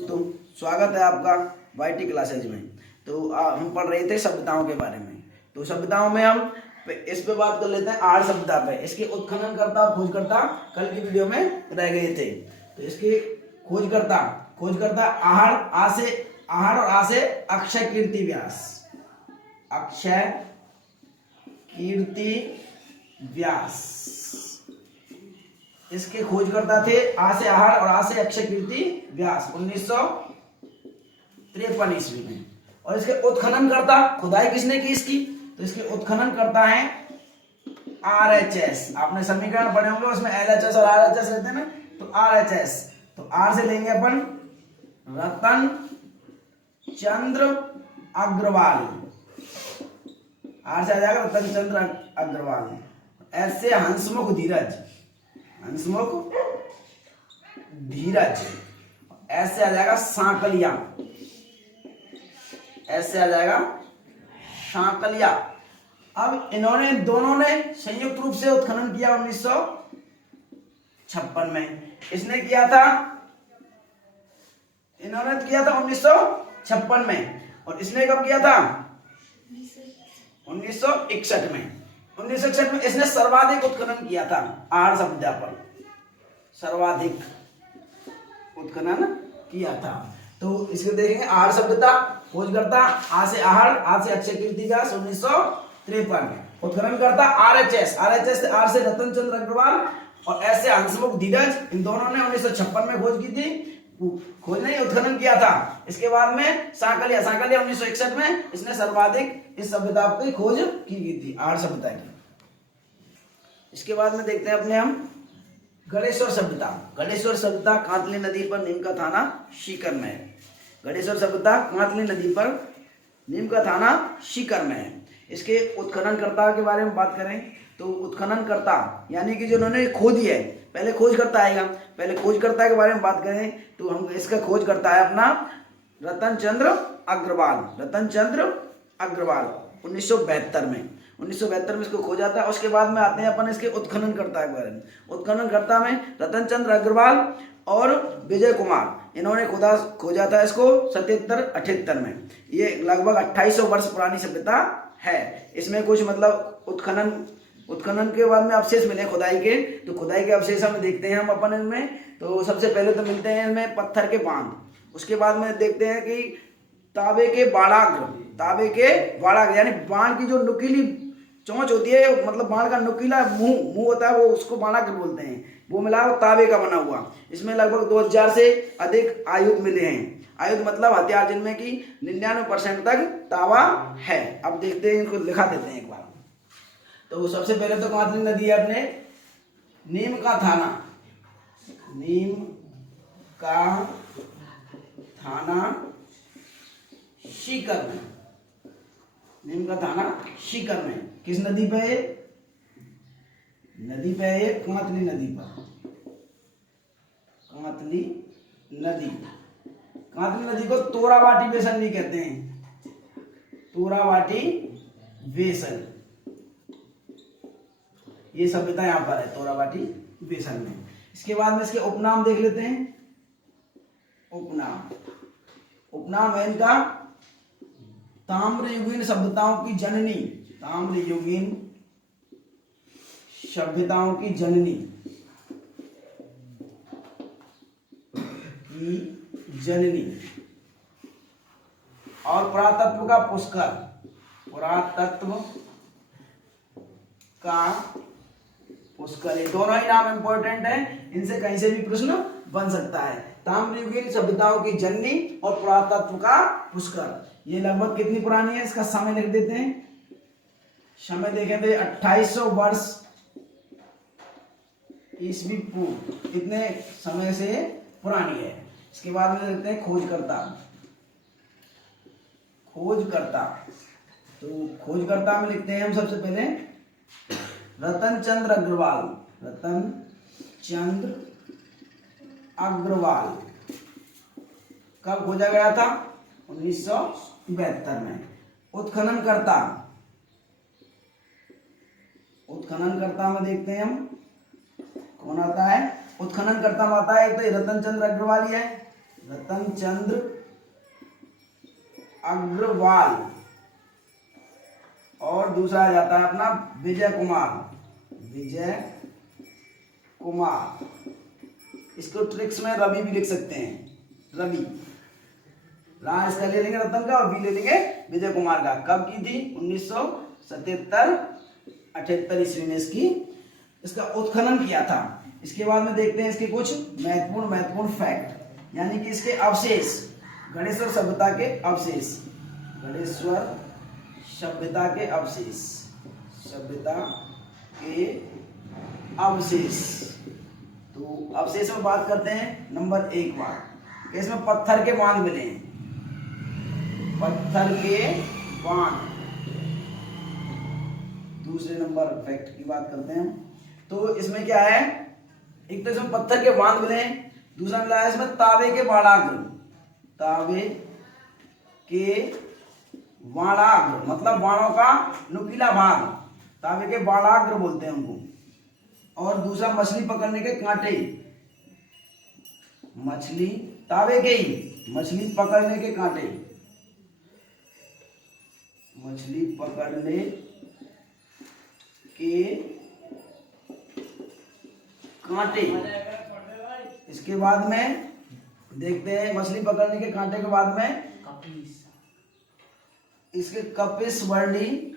तो स्वागत है आपका वाईटी क्लासेज में। तो हम पढ़ रहे थे सभ्यताओं के बारे में। तो सभ्यताओं में हम इस पे बात कर लेते हैं आर्य सभ्यता पे। इसके उत्खननकर्ता खोजकर्ता कल की वीडियो में रह गए थे। तो इसके खोजकर्ता आहड़ और आ से अक्षय कीर्ति व्यास। अक्षय कीर्ति व्यास इसके खोजकर्ता थे। आ से आहड़ और आ से अक्षय कीर्ति व्यास 1953 ईस्वी में। और इसके उत्खननकर्ता, खुदाई किसने की इसकी? तो इसके उत्खननकर्ता हैं RHS। आपने समीकरण पढ़े होंगे, उसमें LHS और RHS रहते हैं ना। तो RHS, तो R से लेंगे अपन रतन चंद्र अग्रवाल। R से आ जाएगा रतन चंद्र अग्रवाल। S से हंसमुख धीरज। ऐसे आ जाएगा सांकलिया। अब इन्होंने दोनों ने संयुक्त रूप से उत्खनन किया 1956 में। इन्होंने किया था 1956 में। और इसने कब किया था? 1961 में। 1961 में इसने सर्वाधिक उत्खनन किया था। आर्य सभ्यता पर सर्वाधिक उत्खनन किया था। तो इसको देखेंगे। आर्य सभ्यता, खोजकर्ता आ से आहड़, आ से अक्षय कीर्ति व्यास 1953। उत्खननकर्ता RHS से आर से रतन चंद्र अग्रवाल और एस से हंसमुख धीरज। इन दोनों ने 1956 में खोज की थी, उत्खनन किया था। इसके बाद में सांकलिया 1961 में इसने सर्वाधिक इस सभ्यता की खोज की गई थी, आर्य सभ्यता की। इसके बाद में देखते हैं अपने हम गणेश्वर सभ्यता कांतली नदी पर नीम का थाना सीकर में है। गणेश्वर सभ्यता कांतली नदी पर नीम का थाना सीकर में है। इसके उत्खननकर्ता के बारे में बात करें तो उत्खननकर्ता यानी कि जो उन्होंने खोदी है, पहले खोजकर्ता आएगा। पहले खोजकर्ता के बारे में बात करें तो हम इसका खोजकर्ता है अपना रतन चंद्र अग्रवाल 1972 में। 1972 में इसको खोजा था। उसके बाद में आते हैं अपन इसके उत्खननकर्ता के बारे में। उत्खननकर्ता में रतन चंद्र अग्रवाल और विजय कुमार, इन्होंने खोजा था इसको 77-78 में। ये लगभग 2800 वर्ष पुरानी सभ्यता है। इसमें कुछ मतलब उत्खनन के बाद में अवशेष मिले खुदाई के। तो खुदाई के अवशेष हम देखते हैं हम अपन इनमें। तो सबसे पहले तो मिलते हैं इनमें पत्थर के बांध। उसके बाद में देखते हैं कि तांबे के बाड़ाग्र यानी बाण की जो नुकीली चोंच होती है, मतलब बाण का नुकीला मुंह होता है, वो उसको बाड़ाग्र बोलते हैं। वो मिला वो तांबे का बना हुआ। इसमें लगभग 2000 से अधिक आयुध मिले हैं। आयुध मतलब हथियार जिनमें कि 99% तक तांबा है। अब देखते हैं, इनको दिखा देते हैं एक बार। तो सबसे पहले तो कांतली नदी है अपने नीम का थाना सीकर में। नीम का थाना सीकर में किस नदी पे है? कांतली नदी पर। कांतली नदी को तोराबाटी बेसन नहीं कहते हैं, तोराबाटी बेसन। ये सभ्यता यहाँ पर है तोराबाटी बेसन में। इसके बाद में इसके उपनाम देख लेते हैं। उपनाम है इनका ताम्रयुगीन सभ्यताओं की जननी। और पुरातत्व का पुष्कर। ये दोनों ही नाम इंपॉर्टेंट है, इनसे कहीं से भी प्रश्न बन सकता है। ताम्रयुगीन सभ्यताओं की जननी और पुरातत्व का पुष्कर। ये लगभग कितनी पुरानी है, इसका समय लिख देते हैं। समय देखें तो 2800 वर्ष ईस्वी पूर्व, इतने समय से पुरानी है। इसके बाद में देखते हैं खोजकर्ता। तो खोजकर्ता में लिखते हैं हम सबसे पहले रतन चंद्र अग्रवाल। कब खोजा गया था? 1972 में। उत्खननकर्ता में देखते हैं हम कौन आता है। उत्खननकर्ता में आता है एक तो रतन चंद्र अग्रवाल ही है। रतन चंद्र अग्रवाल, और दूसरा आ जाता है अपना विजय कुमार, विजय कुमार। इसको ट्रिक्स में रवि भी लिख सकते हैं, रवि। रा इसका ले लेंगे रतन का, और वी ले लेंगे विजय कुमार का। कब की थी? 1977-78 ईस्वी में इसका उत्खनन किया था। इसके बाद में देखते हैं इसके कुछ महत्वपूर्ण फैक्ट, यानी कि इसके अवशेष, गणेश्वर सभ्यता के अवशेष, गणेश्वर सभ्यता के अवशेष, सभ्यता के अवशेष। तो अवशेष में बात करते हैं। नंबर 1 बात, इसमें पत्थर के बांध मिले हैं, पत्थर के बांध। दूसरे नंबर फैक्ट की बात करते हैं। तो इसमें क्या है, एक तो इसमें पत्थर के बांध मिले हैं, दूसरा मिला है इसमें तांबे के बाणाग्र, तांबे के बाणाग्र मतलब बाणों का नुकीला भाग, तांबे के बाणाग्र बोलते हैं उनको। और दूसरा मछली पकड़ने के कांटे, मछली तांबे के ही मछली पकड़ने के कांटे, मछली पकड़ने के कांटे। इसके बाद में देखते हैं मछली पकड़ने के कांटे के बाद में इसके कपिस वर्णी,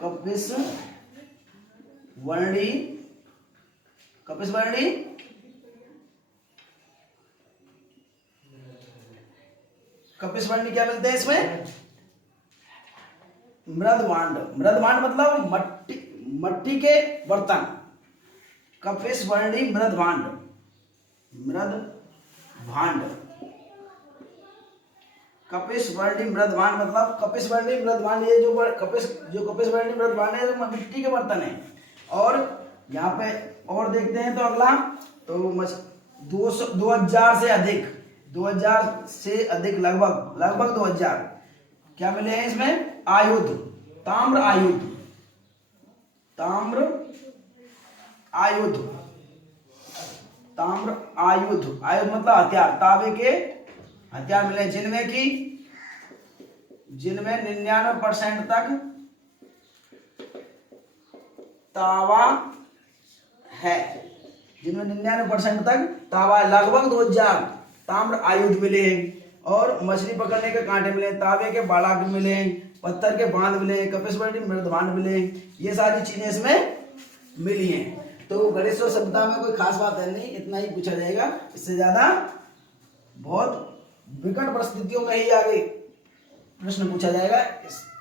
कपिस वर्णी, कपिस वर्णी कपिस वर्णी क्या मिलते हैं इसमें? मृदभांड, मृदभांड मतलब मट्टी, मट्टी के बर्तन। कपिस वर्णी मृदभांड, मृदभांड, कपिस वर्णी मृदभांड मतलब कपिस वर्णी मृदभांड, ये जो कपिस वर्णी मृदभांड है जो मिट्टी के बर्तन है। और यहाँ पे और देखते हैं तो अगला, तो 2000 से अधिक, 2000 से अधिक, लगभग 2000 क्या मिले हैं इसमें? आयुध, ताम्र आयुध, ताम्र आयुध, ताम्र आयुध, आयुध मतलब हथियार, तांबे के हथियार मिले, जिनमें 99% तक तावा है, जिनमें 99% तक तावा है। लगभग 2000 ताम्र आयुध मिले हैं, और मछली पकड़ने के कांटे मिले, तांबे के बाणाग्र मिले, पत्थर के बांध मिले, कपिस वर्णी मृदभांड मिले, ये सारी चीजें इसमें मिली हैं। तो गणेश्वर सभ्यता में कोई खास बात है नहीं, इतना ही पूछा जाएगा, इससे ज्यादा बहुत विकट परिस्थितियों में ही आगे प्रश्न पूछा जाएगा।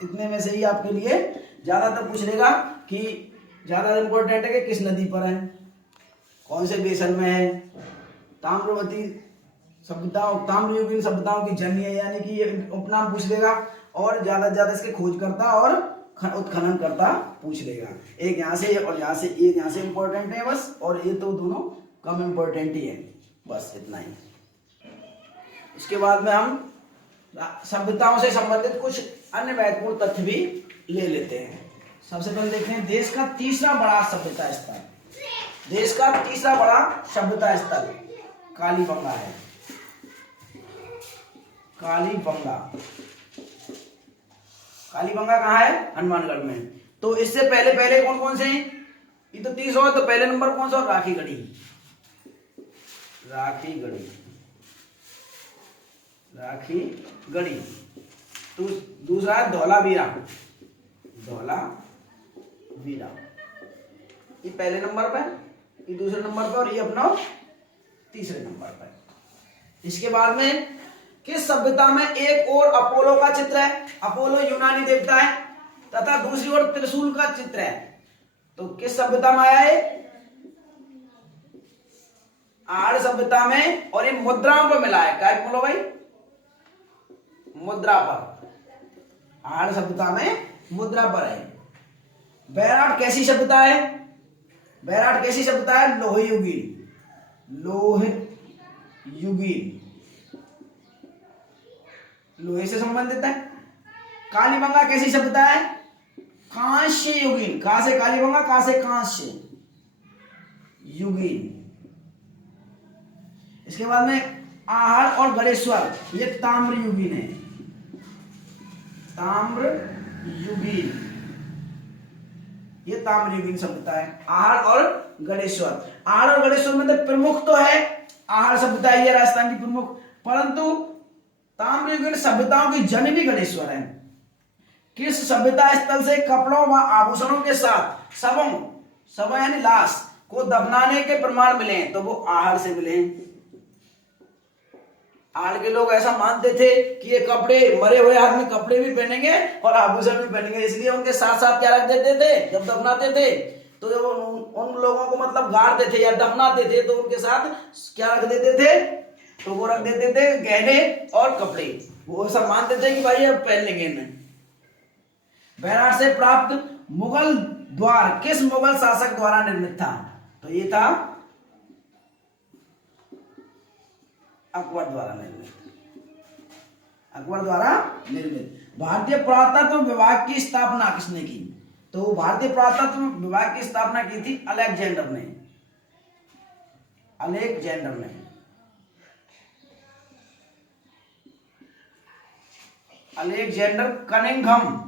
इतने में से ही आपके लिए ज्यादातर पूछ लेगा कि ज्यादा इंपॉर्टेंट है कि किस नदी पर है, कौन से बेसन में है, ताम्रवती सभ्यताओं, ताम्रयुगीन सभ्यताओं की जननी है, यानी कि ये उपनाम पूछ लेगा। और ज्यादा से ज्यादा इसके खोजकर्ता और उत्खनन करता पूछ लेगा। एक यहाँ से और यहाँ से, ये यहाँ से इंपॉर्टेंट है बस, और ये तो दोनों कम इंपॉर्टेंट ही है, बस इतना ही। इसके बाद में हम सभ्यताओं से संबंधित कुछ अन्य महत्वपूर्ण तथ्य भी ले लेते हैं। सबसे पहले देखते हैं देश का तीसरा बड़ा सभ्यता स्थल, देश का तीसरा बड़ा सभ्यता स्थल कालीबंगा है, कालीबंगा। कालीबंगा कहाँ है? हनुमानगढ़ में। तो इससे पहले कौन कौन से हैं? ये तो 30 हो, तो पहले नंबर कौन सा? राखीगढ़ी, राखीगढ़ी, राखीगढ़ी। तो दूसरा है धौलावीरा, धौलावीरा, ये पहले नंबर पे, ये दूसरे नंबर पे, और ये अपना तीसरे नंबर पे। इसके बाद में किस सभ्यता में एक ओर अपोलो का चित्र है, अपोलो यूनानी देवता है, तथा दूसरी ओर त्रिशूल का चित्र है? तो किस सभ्यता में आया है? आर्य सभ्यता में। और ये मुद्राओं पर मिला है, क्या बोलो भाई? मुद्रा पर, आर्य सभ्यता में मुद्रा पर है। बैराट कैसी सभ्यता है? बैराट कैसी सभ्यता है? लोहे युगीन, लोहे युगीन, लोहे से संबंधित है। कालीबंगा कैसी सभ्यता है? कांस्य युगीन, कहां से कालीबंगा, कहां से कांस्य युगीन। इसके बाद में आहड़ और गणेश्वर, ये ताम्रयुगीन है, ताम्रयुगीन, ये ताम्रयुगीन सभ्यता है। आहड़ और गणेश्वर, आहड़ और गणेश्वर में तो प्रमुख तो है आहड़ सभ्यता, ये राजस्थान की प्रमुख, परंतु ताम्रयुगीन सभ्यताओं की जननी गणेश्वर है। किस सभ्यता स्थल से कपड़ों व आभूषणों के साथ शवों यानी लाश को दफनाने के प्रमाण मिले हैं? तो वो आहड़ से मिले हैं। आहड़ के लोग ऐसा मानते थे कि ये कपड़े, मरे हुए आदमी कपड़े भी पहनेंगे और आभूषण भी पहनेंगे, इसलिए उनके साथ साथ क्या रख देते थे जब दफनाते थे, तो जब उन लोगों को मतलब गाड़ते थे या दफनाते थे तो उनके साथ क्या रख देते थे? तो वो रख देते थे गहने और कपड़े। वो ऐसा मानते थे कि भाई अब पहन लेंगे इन्हें। बैराट से प्राप्त मुगल द्वार किस मुगल शासक द्वारा निर्मित था? तो ये था अकबर द्वारा निर्मित, अकबर द्वारा निर्मित। भारतीय पुरातत्व विभाग की स्थापना किसने की? तो भारतीय पुरातत्व विभाग की स्थापना की थी अलेक्जेंडर ने, अलेक्जेंडर ने। अलेक्जेंडर कनिंघम,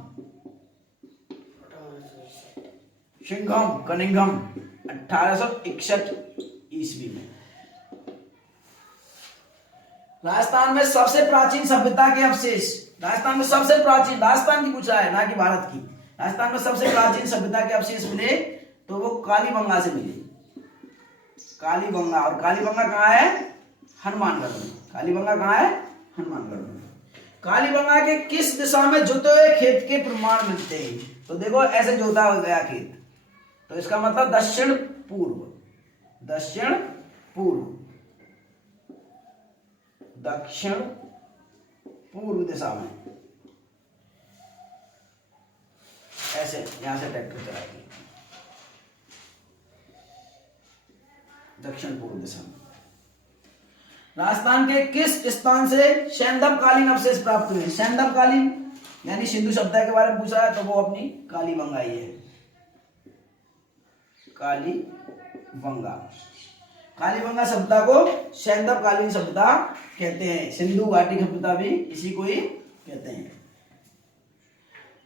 कनिंघम 1861 ईस्वी में। राजस्थान में सबसे प्राचीन सभ्यता के अवशेष, राजस्थान में सबसे प्राचीन, राजस्थान की पूछा है ना कि भारत की, राजस्थान में सबसे प्राचीन सभ्यता के अवशेष मिले तो वो कालीबंगा से मिले, कालीबंगा। और कालीबंगा कहाँ है? हनुमानगढ़ में। कालीबंगा कहाँ है? हनुमानगढ़ में। कालीबंगा के किस दिशा में जुते हुए खेत के प्रमाण मिलते हैं? तो देखो ऐसे जोता हो गया खेत, तो इसका मतलब दक्षिण पूर्व, दक्षिण पूर्व, दक्षिण पूर्व दिशा में, ऐसे यहां से ट्रैक्टर चलाएगी दक्षिण पूर्व दिशा में। राजस्थान के किस स्थान से सैंधवकालीन अवशेष प्राप्त हुए? सैंधवकालीन यानी सिंधु सभ्यता के बारे में पूछा है तो वो अपनी कालीबंगा ही है, कालीबंगा। कालीबंगा सभ्यता को सैंधवकालीन सभ्यता कहते हैं, सिंधु घाटी सभ्यता भी इसी को ही कहते हैं।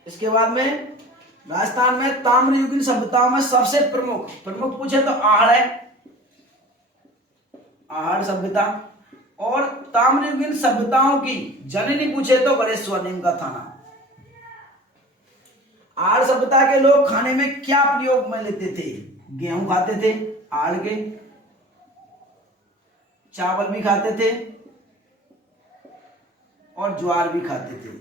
इसके बाद में राजस्थान में ताम्रयुगीन सभ्यताओं में सबसे प्रमुख पूछे तो आहड़ है, आहड़ सभ्यता। और ताम्रयुगीन सभ्यताओं की जननी पूछे तो गणेश्वर नीम का थाना। आहड़ सभ्यता के लोग खाने में क्या प्रयोग में लेते थे? गेहूं खाते थे आहड़ के, चावल भी खाते थे और ज्वार भी खाते थे,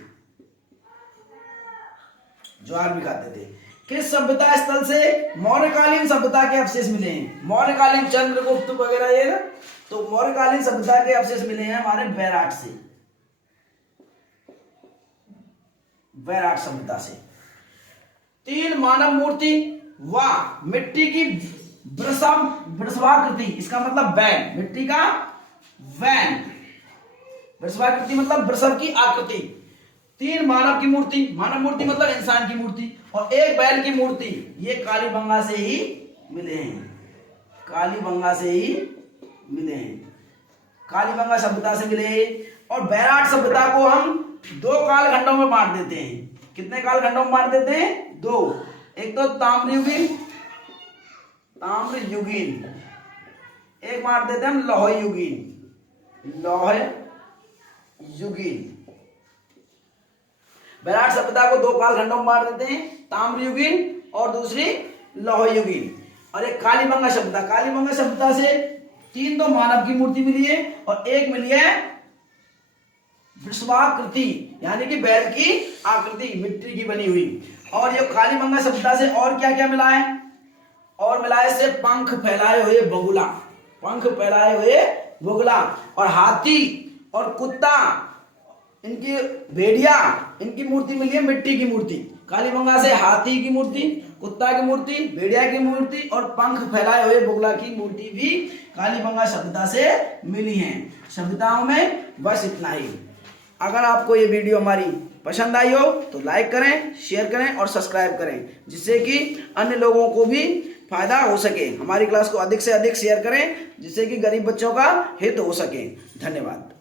ज्वार भी खाते थे। किस सभ्यता स्थल से मौर्यकालीन सभ्यता के अवशेष मिले हैं? मौर्यकालीन, चंद्रगुप्त वगैरह ये ना, तो मौर्यकालीन सभ्यता के अवशेष मिले हैं हमारे बैराट से, बैराट सभ्यता से। 3 मानव मूर्ति व मिट्टी की वृषभाकृति, इसका मतलब वैन, मिट्टी का वैन, वृषभाकृति मतलब वृषभ की आकृति। 3 मानव की मूर्ति, मानव मूर्ति मतलब इंसान की मूर्ति, और 1 बैल की मूर्ति, ये कालीबंगा से ही मिले हैं, कालीबंगा से ही मिले हैं, कालीबंगा सभ्यता से मिले हैं। और बैराट सभ्यता को हम 2 कालखंडों में बांट देते हैं। कितने कालखंडों में बांट देते हैं? 2। एक तो ताम्रयुगीन, ताम्रयुगीन, एक बांट देते हैं हम लौह युगीन, लौह युगीन। बैराट सभ्यता को 2 कालखंडों में बांट देते हैं, ताम्रयुगीन और दूसरी लौह युगीन। और एक कालीबंगा सभ्यता, कालीबंगा सभ्यता से 3 तो मानव की मूर्ति मिली है और 1 मिली है वृषभाकृति यानी कि बैल की आकृति, मिट्टी की बनी हुई। और ये कालीबंगा सभ्यता से और क्या क्या मिला है? और मिला है से पंख फैलाए हुए बगुला, पंख फैलाए हुए बगुला, और हाथी और कुत्ता, इनकी भेड़िया, इनकी मूर्ति मिली है मिट्टी की मूर्ति। कालीबंगा से हाथी की मूर्ति, कुत्ता की मूर्ति, भेड़िया की मूर्ति और पंख फैलाए हुए बगुला की मूर्ति भी कालीबंगा सभ्यता से मिली हैं। सभ्यताओं में बस इतना ही। अगर आपको ये वीडियो हमारी पसंद आई हो तो लाइक करें, शेयर करें और सब्सक्राइब करें, जिससे कि अन्य लोगों को भी फायदा हो सके। हमारी क्लास को अधिक से अधिक शेयर करें जिससे कि गरीब बच्चों का हित हो सके। धन्यवाद।